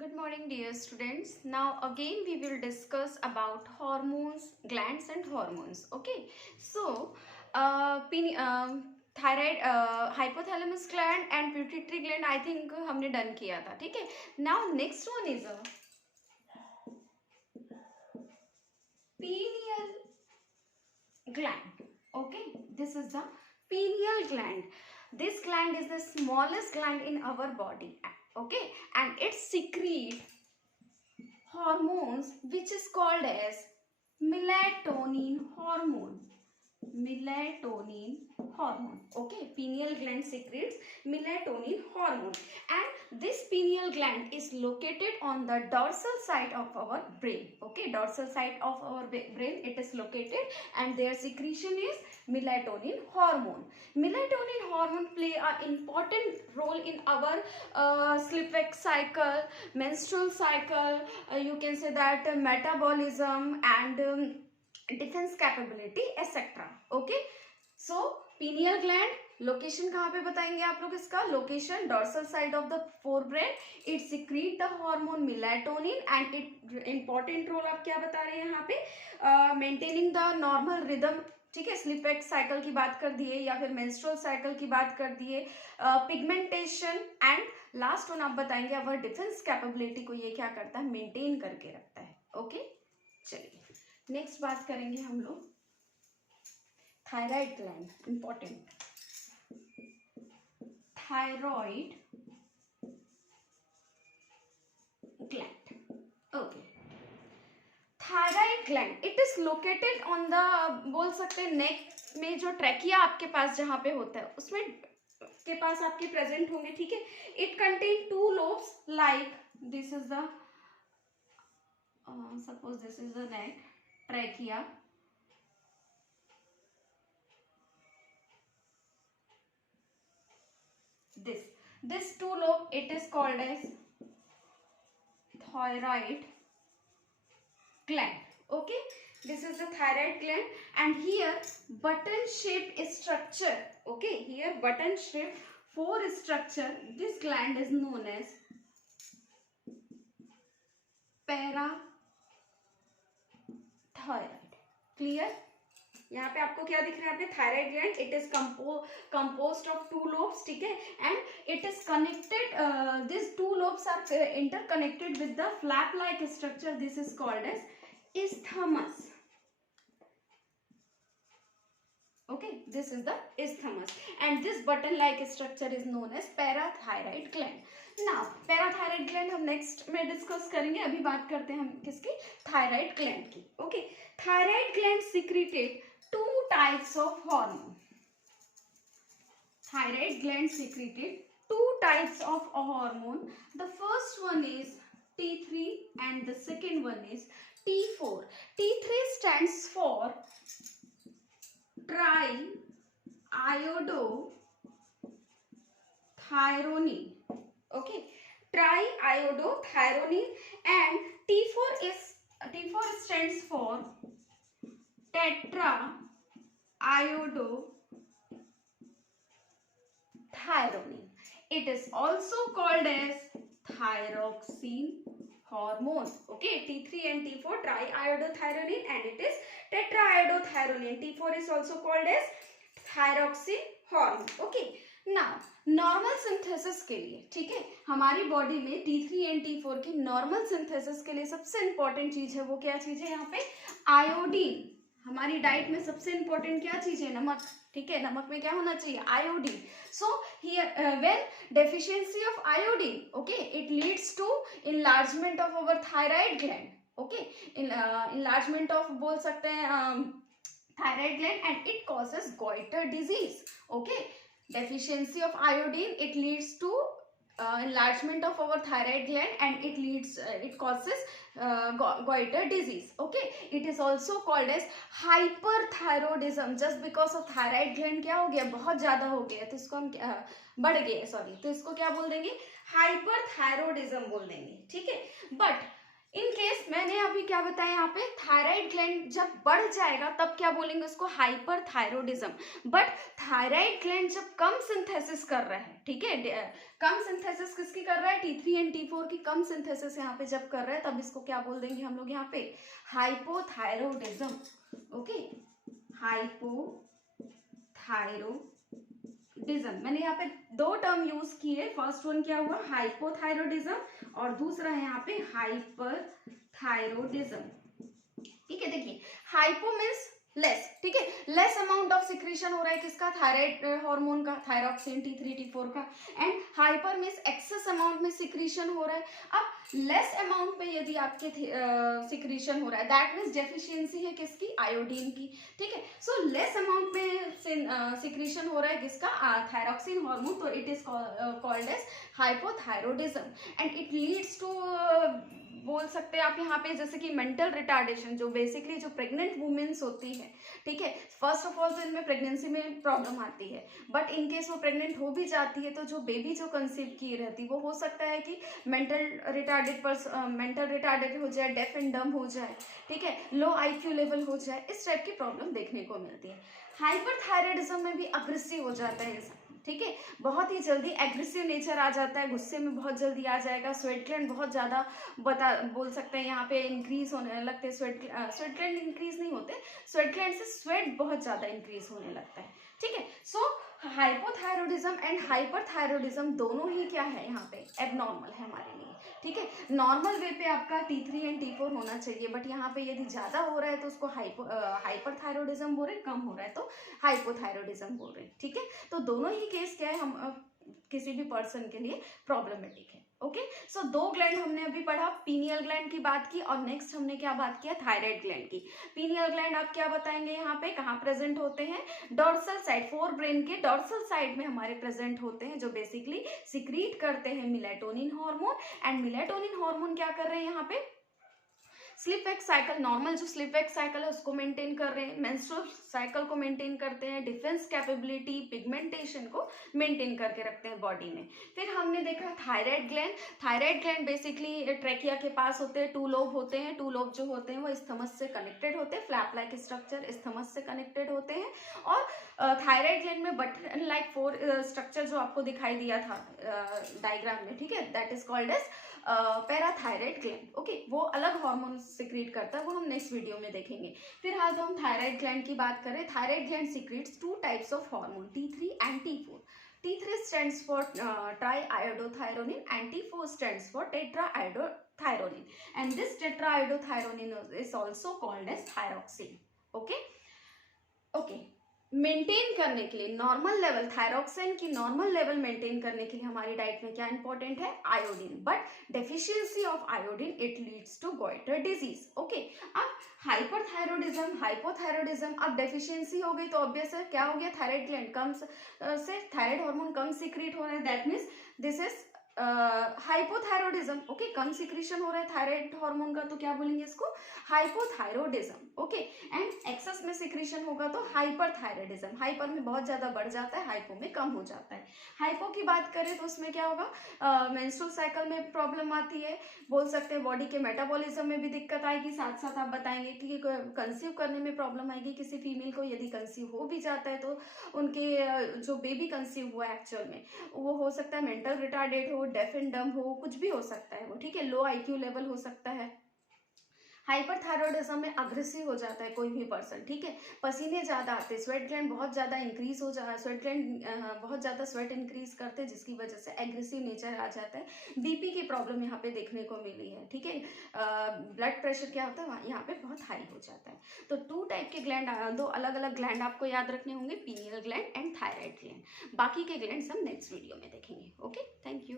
Good morning, dear students. Now again we will discuss about hormones, glands and hormones. Okay. So, thyroid, hypothalamus gland and pituitary gland I think हमने done किया था. ठीक है. Now next one is a pineal gland. Okay. This is the pineal gland. This gland is the smallest gland in our body. Okay. And it secretes hormones which is called as melatonin hormone. Melatonin hormone. Okay, pineal gland secretes melatonin hormone, and this pineal gland is located on the dorsal side of our brain. Okay, dorsal side of our brain it is located, and their secretion is melatonin hormone. Melatonin hormone play an important role in our sleep-wake cycle, menstrual cycle, you can say that metabolism and defence capability etcetera. Okay, so pineal gland location कहाँ पे बताएंगे आप लोग इसका location dorsal side of the forebrain. It secrete the hormone melatonin and it important role आप क्या बता रहे हैं यहाँ पे मेंटेनिंग द नॉर्मल रिदम. ठीक है, स्लीप वेक साइकिल की बात कर दिए या फिर मेंस्ट्रुअल साइकिल की बात कर दिए, पिगमेंटेशन एंड लास्ट वन आप बताएंगे अवर डिफेंस कैपेबिलिटी को ये क्या करता है मेंटेन करके रखता है. ओके, चलिए नेक्स्ट बात करेंगे हम लोग thyroid gland. Important thyroid gland. Okay, thyroid gland it is located on the बोल सकते हैं नेक में जो ट्रैकिया आपके पास जहां पे होता है उसमें के पास आपके प्रेजेंट होंगे. ठीक है, it contain two lobes like this is the suppose this is the neck trachea, this two lobe it is called as thyroid gland. Okay, this is the thyroid gland, and here button shaped structure. Okay, here button shaped four structure. This gland is known as parathyroid. Clear. यहाँ पे आपको क्या दिख रहा है आपके thyroid gland it is composed of two lobes. ठीक है, and it is connected this two lobes are interconnected with the flap like structure. This is called as isthmus. Okay, this is the isthmus, and this button like structure is known as parathyroid gland. Now parathyroid gland हम next में discuss करेंगे. अभी बात करते हैं हम किसकी thyroid gland की. Okay, thyroid gland secreted two types of hormone. Thyroid gland secreted two types of hormone. The first one is T3 and the second one is T4. T3 stands for triiodothyronine. Okay, triiodothyronine, and T4 stands for tetraiodothyronine. It is also called as thyroxine hormone. Okay, T3 and T4 triiodothyronine, and it is tetraiodothyronine. T4 is also called as thyroxine hormone. Okay, now normal synthesis के लिए, ठीक है, हमारी body में T3 and T4 की normal synthesis के लिए सबसे इंपॉर्टेंट चीज है वो क्या चीज है यहाँ पे आयोडीन. हमारी डाइट में सबसे इंपॉर्टेंट क्या चीज है नमक. ठीक है, नमक में क्या होना चाहिए iodine. So here when deficiency of iodine, okay, it leads to enlargement of our thyroid gland. Okay, enlargement of बोल सकते हैं thyroid gland, and it causes goiter disease. Okay, deficiency of iodine it leads to enlargement of our thyroid gland, and it causes goiter disease. Okay, it is also called as hyperthyroidism. Just because of thyroid gland क्या हो गया बहुत ज्यादा हो गया तो इसको हम बढ़ गए, सॉरी, तो इसको क्या बोल देंगे हाइपरथायरोडिज्म बोल देंगे. ठीक है, बट इन केस मैंने अभी क्या बताया यहाँ पे, थायराइड ग्लैंड जब बढ़ जाएगा तब क्या बोलेंगे उसको, hyper thyroidism. But thyroid gland जब कम सिंथेसिस कर रहा है, ठीक है, कम सिंथेसिस किसकी कर रहा है, T3 एंड T4 की कम सिंथेसिस यहाँ पे जब कर रहा है, तब इसको क्या बोल देंगे हम लोग यहाँ पे, हाइपोथायरोडिज्म। Okay, hypothyroidism. मैंने यहाँ पे दो टर्म यूज किए, फर्स्ट वन क्या हुआ, हाइपोथायरोडिज्म, और दूसरा है यहाँ पे हाइपरथायरोडिज्म। ठीक है, देखिए हाइपो मीन्स लेस, ठीक है, लेस अमाउंट ऑफ सिक्रीशन हो रहा है किसका, थायराइड हार्मोन का, थायरॉक्सिन T3 T4 का, and hyper means excess amount में सिक्रीशन हो रहा है। अब लेस अमाउंट में यदि आपके सिक्रीशन हो रहा है, दैट मीन्स डेफिशिएंसी है किसकी, आयोडीन की, ठीक है। सो लेस अमाउंट में सिक्रीशन हो रहा है किसका, थायरॉक्सिन हार्मोन, तो it is called as hypothyroidism, and it leads to, बोल सकते हैं आप यहाँ पे, जैसे कि मेंटल रिटार्डेशन, जो बेसिकली जो प्रेग्नेंट वुमेन्स होती है, ठीक है, फर्स्ट ऑफ ऑल तो इनमें प्रेगनेंसी में प्रॉब्लम आती है, बट इन केस वो प्रेग्नेंट हो भी जाती है तो जो बेबी जो कंसीव की रहती है वो हो सकता है कि मेंटल रिटार्डेड हो जाए, डेफ एंड डम हो जाए, ठीक है, लो IQ लेवल हो जाए, इस टाइप की प्रॉब्लम देखने को मिलती है। हाइपरथायराइडिज्म में भी अग्रेसिव हो जाता है इंसान, ठीक है, बहुत ही जल्दी एग्रेसिव नेचर आ जाता है, गुस्से में बहुत जल्दी आ जाएगा, स्वेट ग्लैंड बहुत ज़्यादा बोल सकते हैं यहाँ पे इंक्रीज होने लगते हैं, स्वेट ग्लैंड इंक्रीज नहीं होते, स्वेट ग्लैंड से स्वेट बहुत ज़्यादा इंक्रीज होने लगता है, ठीक है। सो हाइपोथायरोडिज्म एंड हाइपरथायरोडिज्म दोनों ही क्या है यहाँ पे, एबनॉर्मल है हमारे लिए, ठीक है। नॉर्मल वे पे आपका T3 एंड T4 होना चाहिए, बट यहाँ पे यदि ज़्यादा हो रहा है तो उसको हाइपरथायरोडिज्म बोल रहे हैं, कम हो रहा है तो हाइपोथायरोडिज्म बोल रहे हैं, ठीक है। तो दोनों ही केस क्या है, हम किसी भी पर्सन के लिए प्रॉब्लमेटिक है। ओके, सो दो ग्लैंड हमने अभी पढ़ा, पीनियल ग्लैंड की बात की, और नेक्स्ट हमने क्या बात किया, थायराइड ग्लैंड की। पीनियल ग्लैंड आप क्या बताएंगे यहाँ पे, कहाँ प्रेजेंट होते हैं, डॉर्सल साइड, फोर ब्रेन के डॉर्सल साइड में हमारे प्रेजेंट होते हैं, जो बेसिकली सिक्रीट करते हैं melatonin hormone, and melatonin hormone क्या कर रहे हैं यहाँ पे, स्लीप वेक साइकिल, नॉर्मल जो स्लीप वेक साइकिल है उसको मेंटेन कर रहे हैं, मेंस्ट्रुअल साइकिल को मेंटेन करते हैं, डिफेंस कैपेबिलिटी, पिगमेंटेशन को मेंटेन करके रखते हैं बॉडी में। फिर हमने देखा थायराइड ग्लैंड बेसिकली ट्रैकिया के पास होते हैं, टू लोब होते हैं, टू लोब जो होते हैं वो इस्थमस से कनेक्टेड होते हैं, फ्लैप लाइक स्ट्रक्चर इस्थमस से कनेक्टेड होते हैं, और थायराइड ग्लैंड में बटन लाइक 4 स्ट्रक्चर जो आपको दिखाई दिया था डायग्राम में, ठीक है, that is called as parathyroid gland. Okay, वो अलग हार्मोन सिक्रीट करता है, वो हम नेक्स्ट वीडियो में देखेंगे। फिर आज हम थायराइड ग्लैंड की बात करें, thyroid gland secretes 2 types of hormone, T3 and T4। T3 stands for triiodothyronine and T4 stands for tetraiodothyronine, and this tetraiodothyronine is also called as thyroxine. Okay, maintain करने के लिए नॉर्मल लेवल, थायरॉक्सिन की normal level maintain करने के लिए हमारी diet में क्या इंपॉर्टेंट है, iodine, but deficiency of iodine it leads to goitre disease. Okay, अब हाइपरथायरोडिज्म, हाइपोथायरोडिज्म, अब डेफिशिएंसी हो गई तो ऑब्वियस है क्या हो गया, थायराइड ग्लैंड कम से थायराइड हार्मोन कम सीक्रेट हो रहा है, that means this is hypothyroidism. Okay, come secretion हो रहा है थायराइड हार्मोन का तो क्या बोलेंगे इसको, हाइपोथायरोडिज्म। ओके, एंड एक्सेस में सिक्रीशन होगा तो हाइपरथायरोडिज्म, हाइपर में बहुत ज्यादा बढ़ जाता है, हाइपो में कम हो जाता है। हाइपो की बात करें तो उसमें क्या होगा, मेंस्ट्रुअल साइकिल में प्रॉब्लम आती है, बोल सकते हैं बॉडी के मेटाबॉलिज्म में भी दिक्कत आएगी, साथ साथ आप बताएंगे कि कंसीव करने में प्रॉब्लम आएगी किसी फीमेल को, यदि कंसीव हो भी जाता है तो उनके जो बेबी कंसीव हुआ एक्चुअल में वो हो सकता है मेंटल रिटार्डेड हो, डेफ एंड डम हो, कुछ भी हो सकता है वो, ठीक है, लो IQ लेवल हो सकता है। हाइपरथायरॉयडिज्म में अग्रेसिव हो जाता है कोई भी पर्सन, ठीक है, पसीने ज़्यादा आते हैं, स्वेट ग्लैंड बहुत ज़्यादा इंक्रीज हो जाता है, स्वेट ग्लैंड बहुत ज़्यादा स्वेट इंक्रीज करते हैं जिसकी वजह से एग्रेसिव नेचर आ जाता है, BP की प्रॉब्लम यहाँ पे देखने को मिली है, ठीक है, ब्लड प्रेशर क्या होता है यहाँ पे बहुत हाई हो जाता है। तो 2 टाइप के ग्लैंड, 2 अलग अलग ग्लैंड आपको याद रखने होंगे, pineal gland and thyroid gland. बाकी के ग्लैंड्स हम नेक्स्ट वीडियो में देखेंगे। Okay, thank you.